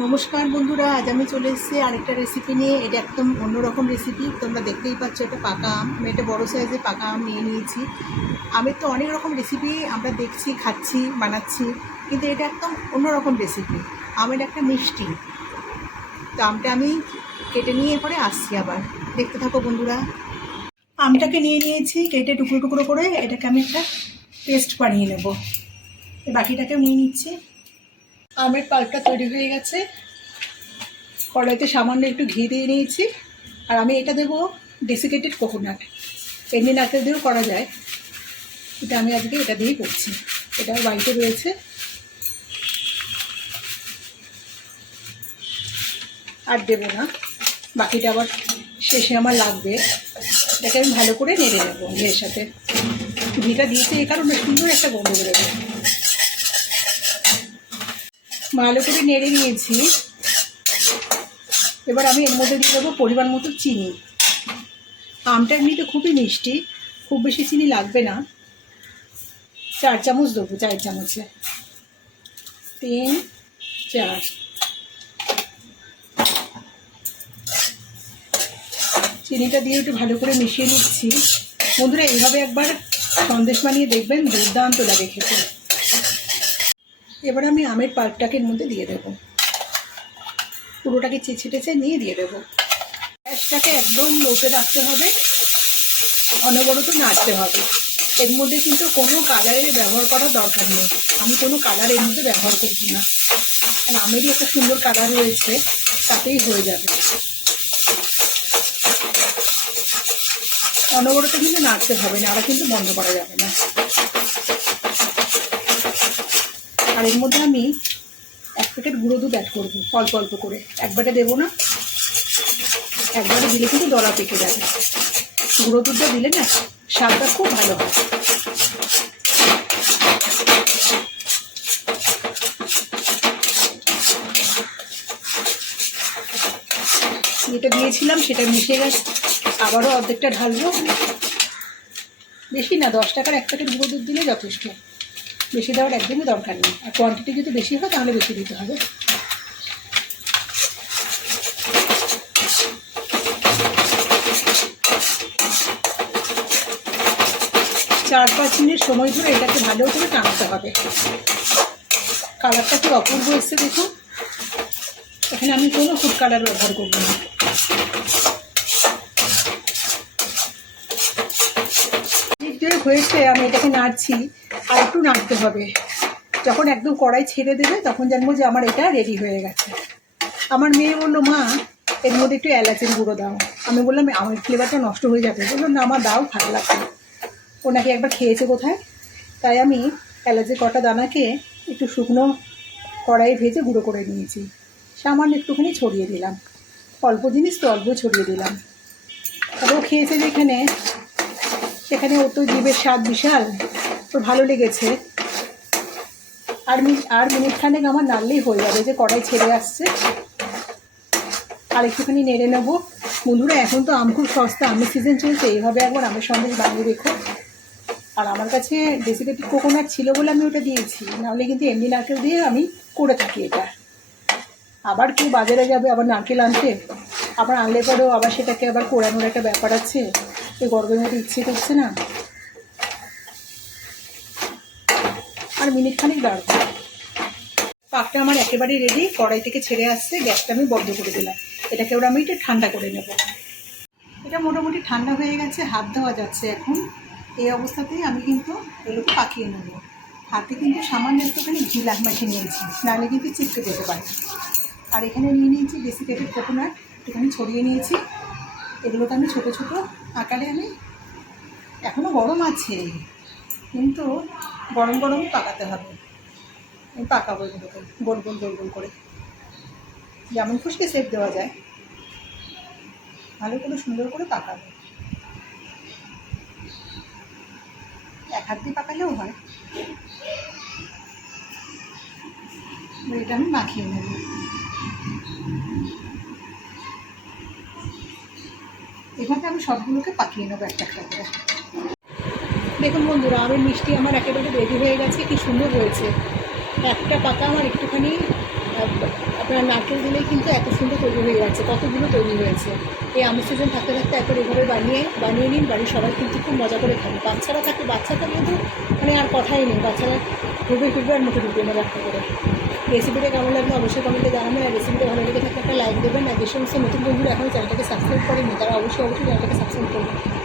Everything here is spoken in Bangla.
নমস্কার বন্ধুরা, আজ আমি চলে এসেছি আরেকটা রেসিপি নিয়ে। এটা একদম অন্যরকম রেসিপি তোমরা দেখতেই পাচ্ছ এটা পাকা আম। আমি একটা বড়ো সাইজের পাকা আম নিয়ে নিয়েছি। আমের তো অনেক রকম রেসিপি আমরা দেখছি, খাচ্ছি, বানাচ্ছি, কিন্তু এটা একদম অন্যরকম রেসিপি আমের একটা মিষ্টি। তো আমটা আমি কেটে নিয়ে পরে আসছি আবার। দেখতে থাকো বন্ধুরা। আমটাকে নিয়ে নিয়েছি, কেটে টুকরো টুকরো করে এটাকে আমি একটা পেস্ট বানিয়ে নেব। বাকিটাকেও নিয়ে নিচ্ছি। আমের পাল্পটা তৈরি হয়ে গেছে। কড়াইতে সামান্য একটু ঘি দিয়ে নিয়েছি। আর আমি এটা দেবো ডেসিকেটেড কোকোনাট এমনি নারকেল দিয়েও করা যায়। এটা আমি আজকে এটা দিয়েই করছি। এটা বাড়িতে রয়েছে। আর দেবো না। বাকিটা আবার শেষে আমার লাগবে। এটাকে আমি ভালো করে নেড়ে নেব ঘিয়ের সাথে। ঘিটা দিয়েছে এই কারণে সুন্দর একটা গন্ধ বেরোবে। ভালো করে নেড়ে নিয়েছি। এবার আমি এর মধ্যে দিয়ে দেবো পরিমাণ মতো চিনি। আমটা এমনিতে খুবই মিষ্টি, খুব বেশি চিনি লাগবে না। চার চামচ দেবো, চার চামচে। তিন, চার। চিনিটা দিয়ে একটু ভালো করে মিশিয়ে নিচ্ছি। বন্ধুরা, এইভাবে একবার সন্দেশ বানিয়ে দেখবেন, দুর্দান্ত লাগে খেতে। এবার আমি আমের পাল্পটাকে এর মধ্যে দিয়ে দেবো। পুরোটাকে চেঁচে টেচে নিয়ে দিয়ে দেবো। গ্যাসটাকে একদম লোতে রাখতে হবে, অনবরত নাড়তে হবে। এর মধ্যে কিন্তু কোনো কালারের ব্যবহার করার দরকার নেই। আমি কোনো কালারের মধ্যে ব্যবহার করছি না। কারণ আমেরই একটা সুন্দর কালার রয়েছে, তাতেই হয়ে যাবে। অনবরত কিন্তু নাড়তে হবে না আর কিন্তু বন্ধ করা যাবে না। আর এর মধ্যে আমি এক প্যাকেট গুঁড়ো দুধ অ্যাড করব, অল্প অল্প করে। একবারে দেবো না একবারে দিলে কিন্তু দলা পেকে যাবে। গুঁড়ো দুধটা দিলে না স্বাদটা খুব ভালো হয়। যেটা দিয়েছিলাম সেটা মিশে গেছে। আবারও অর্ধেকটা ঢালবো। বেশি না, দশ টাকার এক প্যাকেট গুঁড়ো দুধ দিলে যথেষ্ট। বেশি দেওয়ার একদমই দরকার নেই। আর কোয়ান্টিটি যদি বেশি হয়, তাহলে বেশি দিতে হবে। চার পাঁচ মিনিট সময় ধরে এটাকে ভালো করে টানাতে হবে। কালারটা কি অপূর্ব এসছে, দেখুন। এখানে আমি কোনো ফুড কালার ব্যবহার করব না যে হয়েছে, আমি এটাকে নাড়ছি, আর একটু নাড়তে হবে। যখন একদম কড়াই ছেড়ে দেবে, তখন জানব যে আমার এটা রেডি হয়ে গেছে। আমার মেয়ে বলল, মা, এর মধ্যে একটু এলাচের গুঁড়ো দাও। আমি বললাম, আমার ফ্লেভারটা নষ্ট হয়ে যাবে। বলল, না আমার দাও, ভালো লাগবে ওনাকে একবার খেয়েছে কোথায়? তাই আমি এলাচের কটা দানাকে একটু শুকনো কড়াই ভেজে গুঁড়ো করে নিয়েছি। সামান্য একটুখানি ছড়িয়ে দিলাম। অল্প জিনিস তো অল্প ছড়িয়ে দিলাম। ও খেয়েছে যেখানে সেখানে ওর তো জীবের স্বাদ বিশাল। তো ভালো লেগেছে। আর মিনিট আর মিনিট খানেক আমার নাড়লেই হয়ে যাবে, যে কড়াই ছেড়ে আসছে। আর একটুখানি নেড়ে নেব। বন্ধুরা, এখন তো আম খুব সস্তা, আমের সিজন চলছে, এইভাবে একবার আমের সন্দেশ বানিয়ে রেখো। আর আমার কাছে ডেসিকেটেড কোকোনাট ছিল বলে আমি ওটা দিয়েছি, নাহলে কিন্তু এমনি নারকেল দিয়ে আমি করে থাকি এটা। আবার কেউ বাজারে যাবে, আবার নারকেল আনতে, আবার আনলে পরেও আবার সেটাকে আবার কোরানোর একটা ব্যাপার আছে। এই গরমের মধ্যে ইচ্ছে করছে না। আর মিনিট খানিক দাঁড়াবো। পাকটা আমার একেবারেই রেডি কড়াই থেকে ছেড়ে আসছে, গ্যাসটা আমি বন্ধ করে দিলাম। এটাকে ওরা আমি একটু ঠান্ডা করে নেব। এটা মোটামুটি ঠান্ডা হয়ে গেছে, হাত দেওয়া যাচ্ছে এখন। এই অবস্থাতেই আমি কিন্তু এগুলোকে পাকিয়ে নেব। হাতে কিন্তু সামান্য একটুখানি ঘি মাখিয়ে নিয়েছি, নাহলে কিন্তু চিপকে যেতে পারে। আর এখানে নিয়ে নিয়েছি ডেসিকেটেড কোকোনাট একটুখানি ছড়িয়ে নিয়েছি। এগুলোকে আমি ছোটো ছোটো আকারে আমি এখনও গরম আছে, কিন্তু গরম গরমই পাকাতে হবে। আমি পাকাবো এগুলোকে, গোল গোল গোল গোল করে। যেমন খুশকে সেপ দেওয়া যায়, ভালো করে সুন্দর করে পাকাবো। এক হাত দিয়ে পাকালেও হয়। এটা আমি মাখিয়ে নেব। এভাবে আমি সবগুলোকে পাকিয়ে নেব একটা একটা করে। দেখুন বন্ধুরা, আমের মিষ্টি আমার একেবারে রেডি হয়ে গেছে, কি সুন্দর হয়েছে। একটা পাতা আমার একটুখানি আপনার নারকেল দিলেই কিন্তু এত সুন্দর তৈরি হয়ে যাচ্ছে কতগুলো তৈরি হয়েছে। এই আমের সিজন থাকতে থাকতে একবার এভাবে বানিয়ে বানিয়ে নিন, বাড়ির সবাই কিন্তু খুব মজা করে খাবে। বাচ্চারা থাকে বাচ্চা থাকলে তো মানে আর কথাই নেই, বাচ্চারা ঘুরবে ফিরবে আর মুখে ঢুকবে না একটা করে। রেসিপিটা কেমন লাগবে অবশ্যই কমেন্টে জানাবেন আর রেসিপিটা ভালো লেগে থাকলে একটা লাইক দেবেন। আর যে সমস্ত নতুন বন্ধুরা এখন চ্যানেলটাকে সাবস্ক্রাইব করেনি তারা অবশ্যই অবশ্যই চ্যানেলটাকে সাবস্ক্রাইব করবেন।